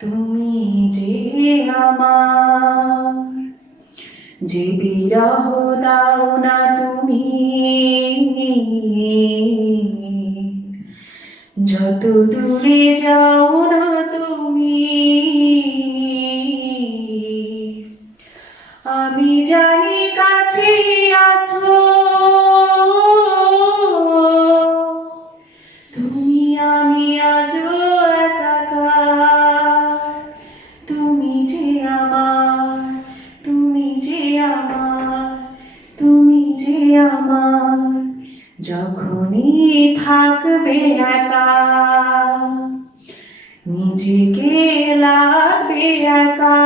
তুমি যে আমার, যে বিরহ দাও না তুমি, যত দূরে যাও না তুমি। আমি জানি কাছেই আছো, তুমি আমি আজও একাকার। তুমি যে আমার, তুমি যে আমার, তুমি যে আমার, যখনই থাকবে একা, নিজেকে লাগবে একা।